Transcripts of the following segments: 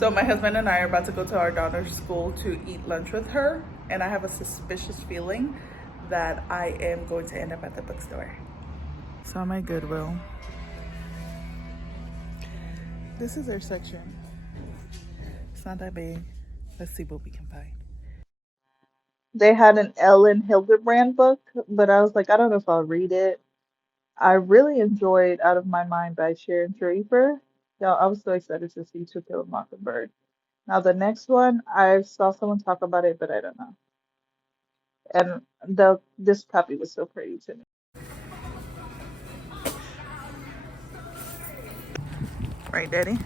So my husband and I are about to go to our daughter's school to eat lunch with her, and I have a suspicious feeling that I am going to end up at the bookstore. So I'm at Goodwill. This is our section. It's not that big. Let's see what we can find. They had an Ellen Hildebrand book, but I was like, I don't know if I'll read it. I really enjoyed Out of My Mind by Sharon Draper. Yeah, I was so excited to see To Kill a Mockingbird. Now the next one, I saw someone talk about it, but I don't know. And this puppy was so pretty to me. Right, Daddy?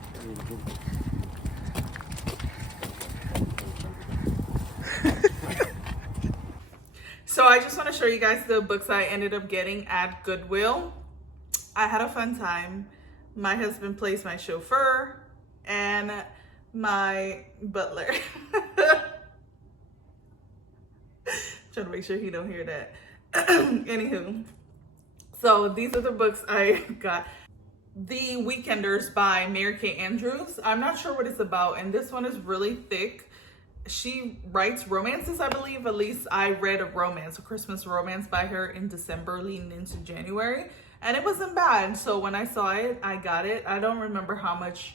So I just want to show you guys the books I ended up getting at Goodwill. I had a fun time. My husband plays my chauffeur and my butler. Trying to make sure he don't hear that. Anywho, so these are the books I got. The Weekenders by Maya Angelou. I'm not sure what it's about, and this one is really thick. She writes romances, I believe. At least I read a romance, a Christmas romance by her in December leading into January, and it wasn't bad. So when I saw it, I got it. I don't remember how much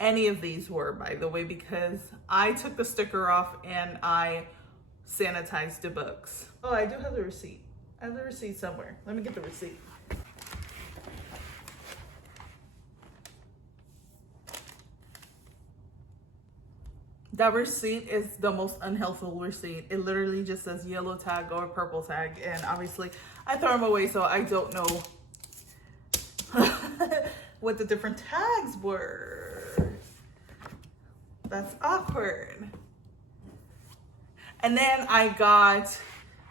any of these were, by the way, because I took the sticker off and I sanitized the books. Oh, I do have the receipt. I have the receipt somewhere. Let me get the receipt. That receipt is the most unhelpful receipt. It literally just says yellow tag or purple tag. And obviously I throw them away, so I don't know what the different tags were. That's awkward. And then I got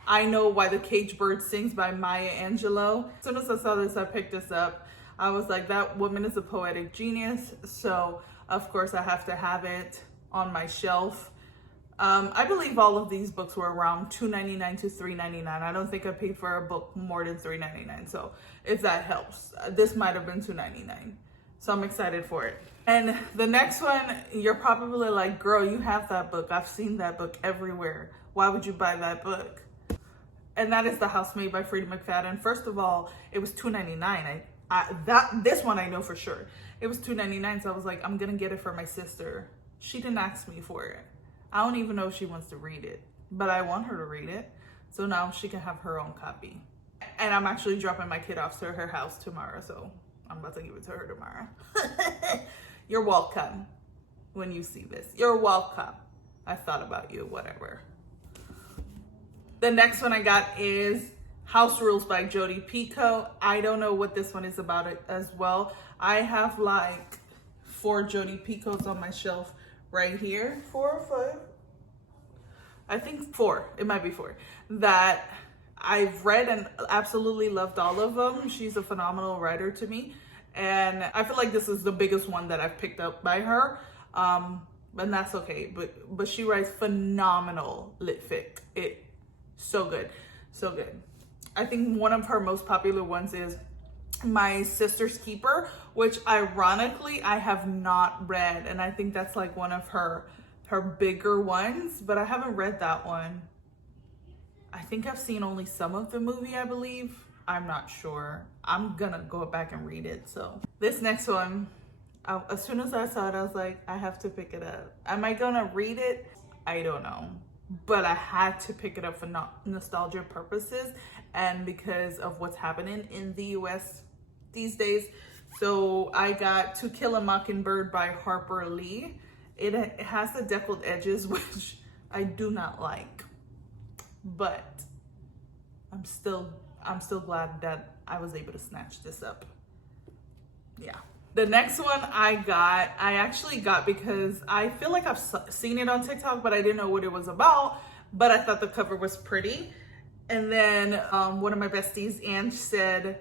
I Know Why the Caged Bird Sings by Maya Angelou. As soon as I saw this, I picked this up. I was like, that woman is a poetic genius. So of course I have to have it on my shelf. I believe all of these books were around $2.99 to $3.99. I don't think I paid for a book more than $3.99. So if that helps, this might have been $2.99. So I'm excited for it. And the next one, you're probably like, girl, you have that book. I've seen that book everywhere. Why would you buy that book? And that is The Housemaid by Freida McFadden. First of all, it was $2.99. This one I know for sure. It was $2.99. So I was like, I'm gonna get it for my sister. She didn't ask me for it. I don't even know if she wants to read it, but I want her to read it. So now she can have her own copy. And I'm actually dropping my kid off to her house tomorrow. So I'm about to give it to her tomorrow. You're welcome when you see this. You're welcome. I thought about you, whatever. The next one I got is House Rules by Jodi Picoult. I don't know what this one is about it as well. I have like 4 Jodi Picoults on my shelf right here. 4 or 5? I think 4. It might be 4. That I've read and absolutely loved all of them. She's a phenomenal writer to me. And I feel like this is the biggest one that I've picked up by her. And that's okay. But she writes phenomenal lit fic. So good. So good. I think one of her most popular ones is My Sister's Keeper, which ironically I have not read, and I think that's like one of her bigger ones, but I haven't read that one. I think I've seen only some of the movie, I believe. I'm not sure. I'm gonna go back and read it. So this next one, as soon as I saw it, I was like, I have to pick it up. Am I gonna read it? I don't know, but I had to pick it up for nostalgia purposes and because of what's happening in the US these days. So I got To Kill a Mockingbird by Harper Lee. It has the deckled edges, which I do not like, but I'm still glad that I was able to snatch this up. Yeah. The next one I actually got because I feel like I've seen it on TikTok, but I didn't know what it was about, but I thought the cover was pretty. And then one of my besties, Ange, said,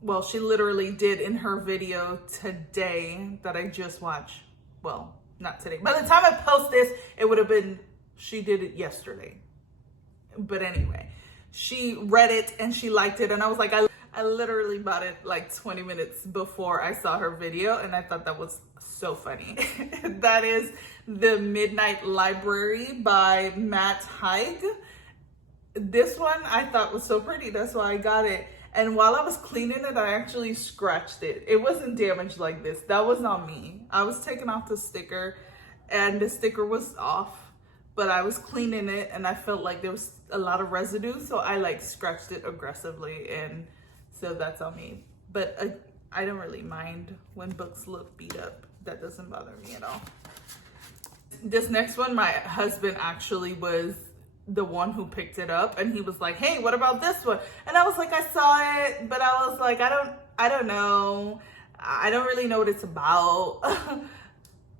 well, she literally did in her video today that I just watched. Well, not today. By the time I post this, it would have been, she did it yesterday. But anyway, she read it and she liked it. And I was like, I literally bought it like 20 minutes before I saw her video, and I thought that was so funny. That is The Midnight Library by Matt Haig. This one I thought was so pretty, that's why I got it. And while I was cleaning it, I actually scratched it. It wasn't damaged like this. That was not me. I was taking off the sticker and the sticker was off, but I was cleaning it and I felt like there was a lot of residue, so I like scratched it aggressively, and so that's on me. But I don't really mind when books look beat up. That doesn't bother me at all. This next one, my husband actually was the one who picked it up, and he was like, hey, what about this one? And I was like, I saw it, but I was like, I don't know. I don't really know what it's about.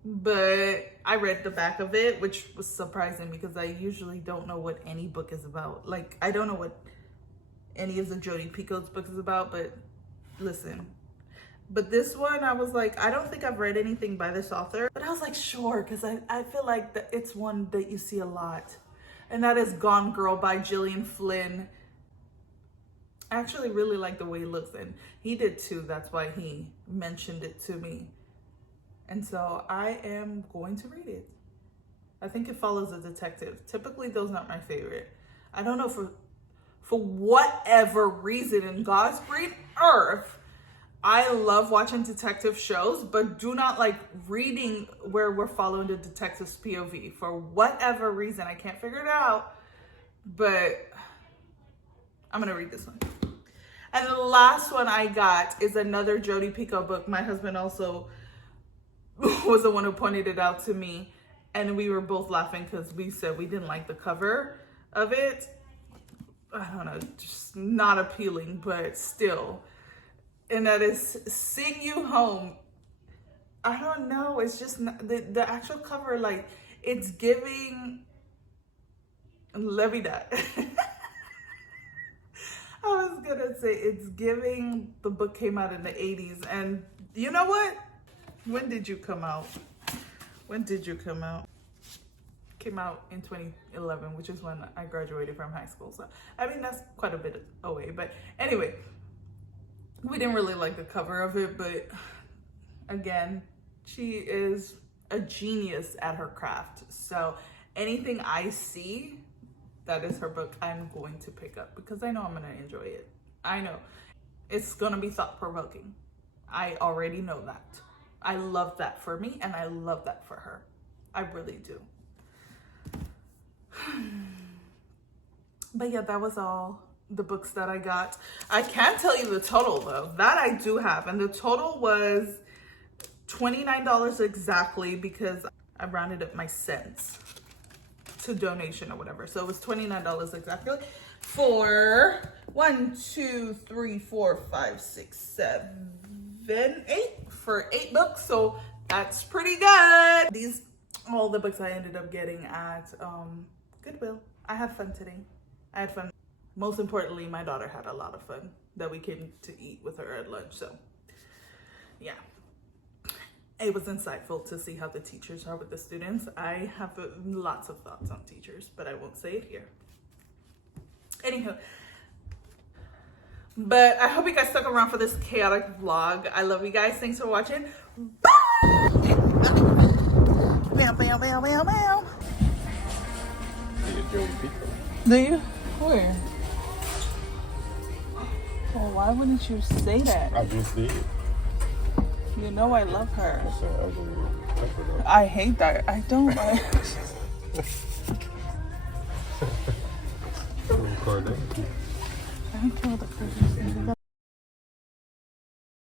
But I read the back of it, which was surprising because I usually don't know what any book is about. Like, I don't know what any of the Jodi Picoult's books is about, but listen. But this one, I was like, I don't think I've read anything by this author. But I was like, sure, because I feel like it's one that you see a lot. And that is Gone Girl by Gillian Flynn. I actually really like the way he looks, and he did too. That's why he mentioned it to me. And so I am going to read it. I think it follows a detective. Typically, those are not my favorite. I don't know, for whatever reason in God's green earth, I love watching detective shows, but do not like reading where we're following the detective's POV. For whatever reason, I can't figure it out, but I'm gonna read this one. And the last one I got is another Jodi Picoult book. My husband also was the one who pointed it out to me, and we were both laughing because we said we didn't like the cover of it. I don't know, just not appealing, but still. And that is Sing You Home. I don't know, it's just not, the actual cover, like, it's giving Levida. I was gonna say it's giving the book came out in the 80s, and you know what? When did you come out? When did you come out? Came out in 2011, which is when I graduated from high school. So, I mean, that's quite a bit away. But anyway, we didn't really like the cover of it. But again, she is a genius at her craft. So anything I see that is her book, I'm going to pick up because I know I'm going to enjoy it. I know it's going to be thought-provoking. I already know that. I love that for me, and I love that for her. I really do. But yeah, that was all the books that I got. I can't tell you the total though. That I do have, and the total was $29 exactly because I rounded up my cents to donation or whatever. So it was $29 exactly for 1, 2, 3, 4, 5, 6, 7, 8 for 8 books. So that's pretty good. These all the books I ended up getting at Goodwill. I had fun today. I had fun. Most importantly, my daughter had a lot of fun that we came to eat with her at lunch. So yeah, it was insightful to see how the teachers are with the students. I have lots of thoughts on teachers, but I won't say it here. Anywho, but I hope you guys stuck around for this chaotic vlog. I love you guys. Thanks for watching. Bye! Meow, meow, meow, meow, meow. Do you? Where? Well, why wouldn't you say that? I just did. You know I love her. That's an ugly pepper, I hate that. I don't like. though. I don't care what the person is.